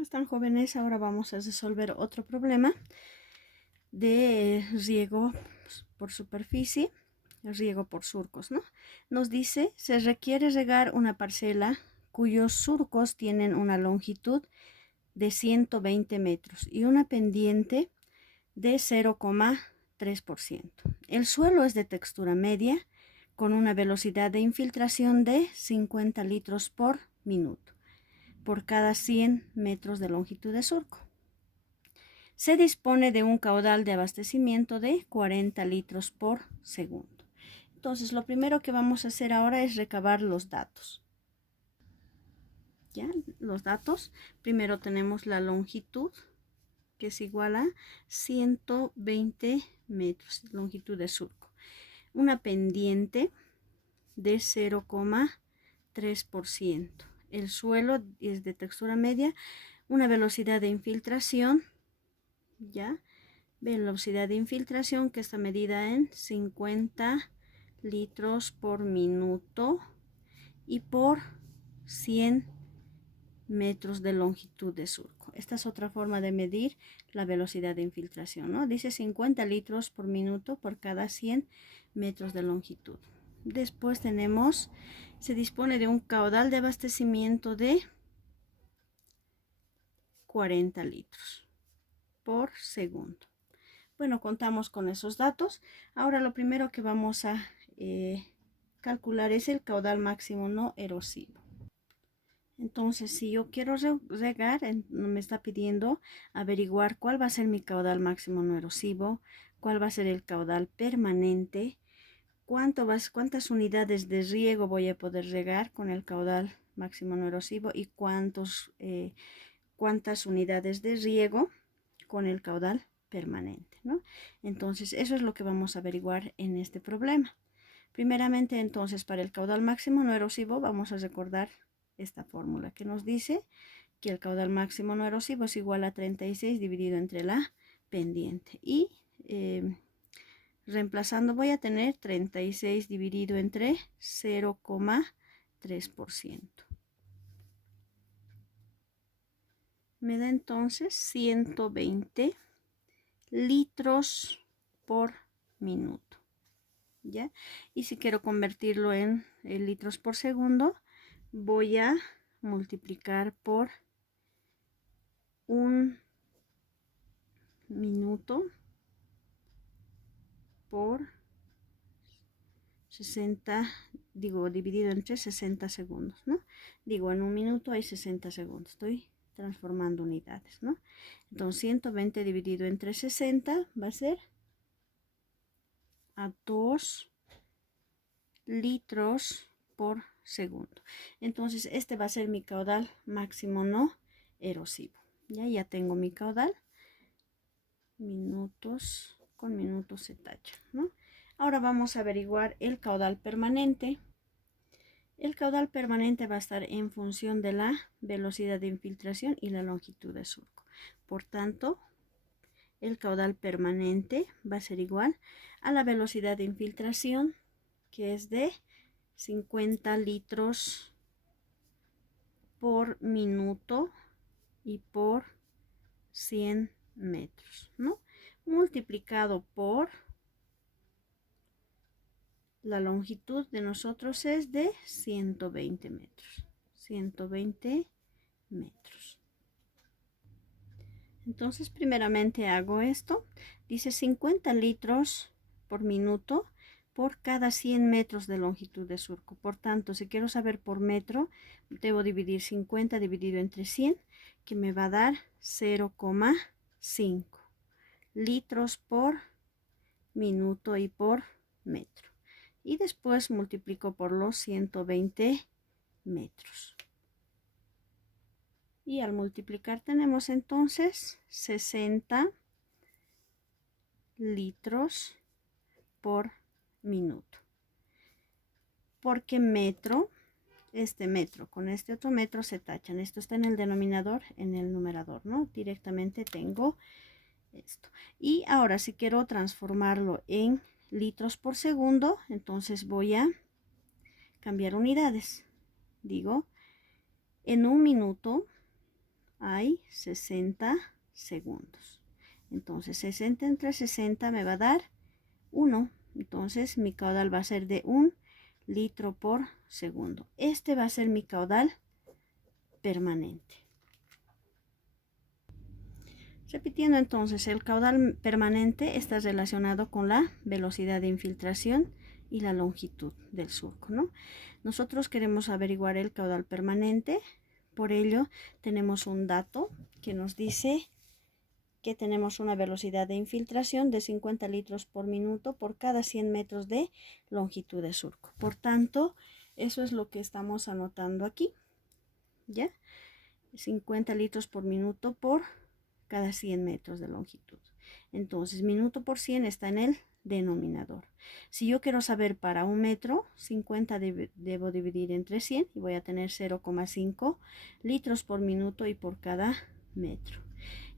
¿Cómo están, jóvenes? Ahora vamos a resolver otro problema de riego por superficie, riego por surcos, ¿no? Nos dice, se requiere regar una parcela cuyos surcos tienen una longitud de 120 metros y una pendiente de 0,3%. El suelo es de textura media con una velocidad de infiltración de 50 litros por minuto por cada 100 metros de longitud de surco. Se dispone de un caudal de abastecimiento de 40 litros por segundo. Entonces, lo primero que vamos a hacer ahora es recabar los datos. ¿Ya? Los datos. Primero tenemos la longitud, que es igual a 120 metros, longitud de surco. Una pendiente de 0,3%. El suelo es de textura media, una velocidad de infiltración, ¿ya? Velocidad de infiltración que está medida en 50 litros por minuto y por 100 metros de longitud de surco. Esta es otra forma de medir la velocidad de infiltración, ¿no? Dice 50 litros por minuto por cada 100 metros de longitud. Después tenemos, se dispone de un caudal de abastecimiento de 40 litros por segundo. Bueno, contamos con esos datos. Ahora lo primero que vamos a calcular es el caudal máximo no erosivo. Entonces, si yo quiero regar, me está pidiendo averiguar cuál va a ser mi caudal máximo no erosivo, cuál va a ser el caudal permanente, cuántas unidades de riego voy a poder regar con el caudal máximo no erosivo y cuántas unidades de riego con el caudal permanente, ¿no? Entonces, eso es lo que vamos a averiguar en este problema. Primeramente, entonces, para el caudal máximo no erosivo, vamos a recordar esta fórmula que nos dice que el caudal máximo no erosivo es igual a 36 dividido entre la pendiente. Y reemplazando voy a tener 36 dividido entre 0,3%. Me da entonces 120 litros por minuto. ¿Ya? Y si quiero convertirlo en litros por segundo, voy a multiplicar por un minuto por 60, dividido entre 60 segundos, ¿no? En un minuto hay 60 segundos. Estoy transformando unidades, ¿no? Entonces, 120 dividido entre 60 va a ser a 2 litros por segundo. Entonces, este va a ser mi caudal máximo no erosivo. Ya tengo mi caudal. Minutos con minutos se tacha, ¿no? Ahora vamos a averiguar el caudal permanente. El caudal permanente va a estar en función de la velocidad de infiltración y la longitud de surco. Por tanto, el caudal permanente va a ser igual a la velocidad de infiltración, que es de 50 litros por minuto y por 100 metros, ¿no? Multiplicado por la longitud de nosotros es de 120 metros. 120 metros. Entonces, primeramente hago esto. Dice 50 litros por minuto por cada 100 metros de longitud de surco. Por tanto, si quiero saber por metro, debo dividir 50 dividido entre 100, que me va a dar 0,5 litros por minuto y por metro. Y después multiplico por los 120 metros. Y al multiplicar tenemos entonces 60 litros por minuto. Porque metro, este metro con este otro metro se tachan. Esto está en el denominador, en el numerador, ¿no? Directamente tengo esto. Y ahora si quiero transformarlo en litros por segundo, entonces voy a cambiar unidades. Digo, en un minuto hay 60 segundos. Entonces 60 entre 60 me va a dar 1. Entonces mi caudal va a ser de 1 litro por segundo. Este va a ser mi caudal permanente. Repitiendo entonces, el caudal permanente está relacionado con la velocidad de infiltración y la longitud del surco, ¿no? Nosotros queremos averiguar el caudal permanente, por ello tenemos un dato que nos dice que tenemos una velocidad de infiltración de 50 litros por minuto por cada 100 metros de longitud de surco. Por tanto, eso es lo que estamos anotando aquí, ¿ya? 50 litros por minuto por cada 100 metros de longitud. Entonces, minuto por 100 está en el denominador. Si yo quiero saber para un metro, 50 debo dividir entre 100 y voy a tener 0,5 litros por minuto y por cada metro.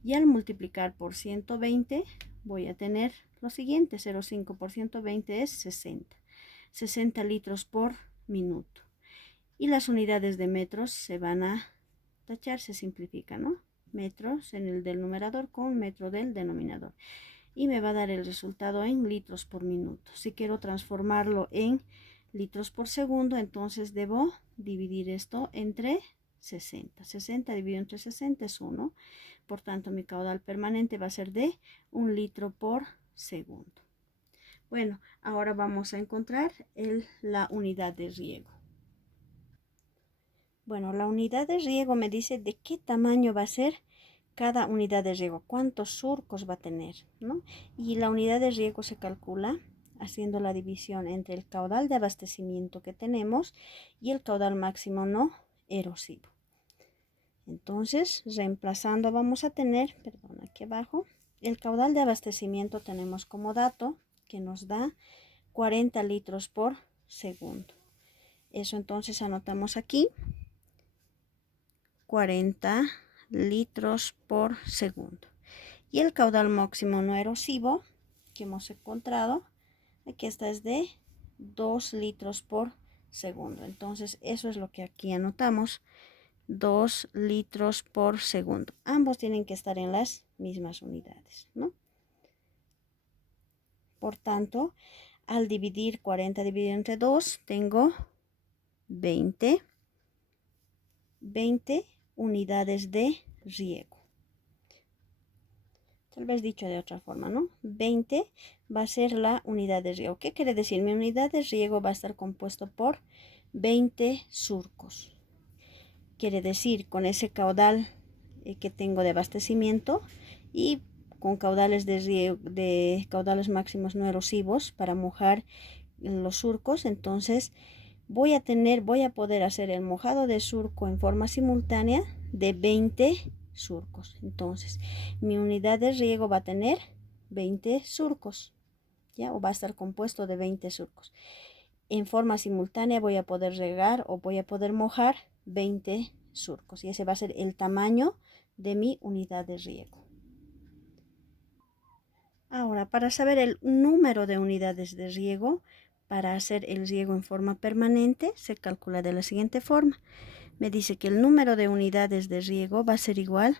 Y al multiplicar por 120 voy a tener lo siguiente, 0,5 por 120 es 60. 60 litros por minuto. Y las unidades de metros se van a tachar, se simplifica, ¿no? Metros en el del numerador con metro del denominador. Y me va a dar el resultado en litros por minuto. Si quiero transformarlo en litros por segundo, entonces debo dividir esto entre 60. 60 dividido entre 60 es 1. Por tanto, mi caudal permanente va a ser de 1 litro por segundo. Bueno, ahora vamos a encontrar la unidad de riego. Bueno, la unidad de riego me dice de qué tamaño va a ser cada unidad de riego, cuántos surcos va a tener, ¿no? Y la unidad de riego se calcula haciendo la división entre el caudal de abastecimiento que tenemos y el caudal máximo no erosivo. Entonces, reemplazando vamos a tener, perdón, aquí abajo, el caudal de abastecimiento tenemos como dato que nos da 40 litros por segundo. Eso entonces anotamos aquí. 40 litros por segundo. Y el caudal máximo no erosivo que hemos encontrado, aquí está, es de 2 litros por segundo. Entonces eso es lo que aquí anotamos, 2 litros por segundo. Ambos tienen que estar en las mismas unidades, ¿no? Por tanto, al dividir 40 dividido entre 2, tengo 20 unidades de riego. Tal vez dicho de otra forma, ¿no? 20 va a ser la unidad de riego. ¿Qué quiere decir? Mi unidad de riego va a estar compuesto por 20 surcos. Quiere decir, con ese caudal que tengo de abastecimiento y con caudales de riego, de caudales máximos no erosivos para mojar los surcos, entonces voy a poder hacer el mojado de surco en forma simultánea de 20 surcos. Entonces, mi unidad de riego va a tener 20 surcos, ¿ya? O va a estar compuesto de 20 surcos. En forma simultánea voy a poder regar o voy a poder mojar 20 surcos. Y ese va a ser el tamaño de mi unidad de riego. Ahora, para saber el número de unidades de riego, para hacer el riego en forma permanente, se calcula de la siguiente forma. Me dice que el número de unidades de riego va a ser igual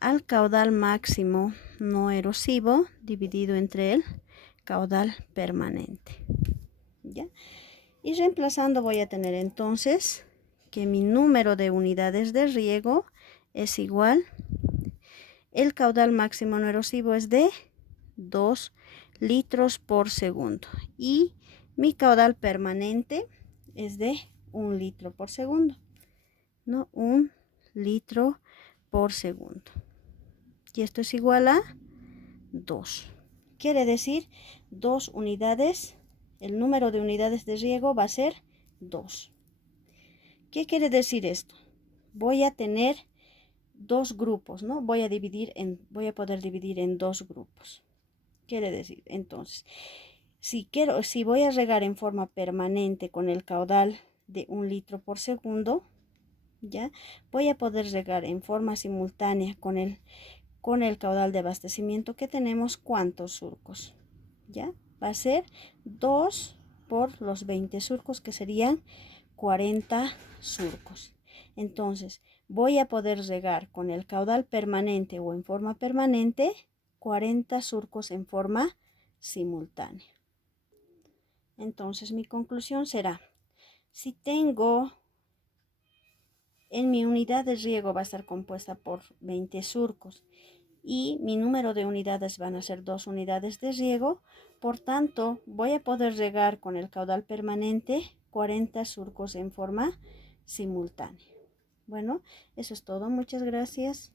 al caudal máximo no erosivo dividido entre el caudal permanente, ¿ya? Y reemplazando voy a tener entonces que mi número de unidades de riego es igual, el caudal máximo no erosivo es de 2 litros por segundo y mi caudal permanente es de 1 litro por segundo, ¿no? 1 litro por segundo. Y esto es igual a 2. Quiere decir 2 unidades, el número de unidades de riego va a ser 2. ¿Qué quiere decir esto? Voy a tener dos grupos, ¿no? Voy a poder dividir en dos grupos. Quiere decir, entonces, si voy a regar en forma permanente con el caudal de 1 litro por segundo, ¿ya? Voy a poder regar en forma simultánea con el caudal de abastecimiento que tenemos, ¿cuántos surcos? ¿Ya? Va a ser 2 por los 20 surcos, que serían 40 surcos. Entonces, voy a poder regar con el caudal permanente o en forma permanente 40 surcos en forma simultánea. Entonces mi conclusión será, si tengo en mi unidad de riego va a estar compuesta por 20 surcos y mi número de unidades van a ser 2 unidades de riego, por tanto voy a poder regar con el caudal permanente 40 surcos en forma simultánea. Bueno, eso es todo. Muchas gracias.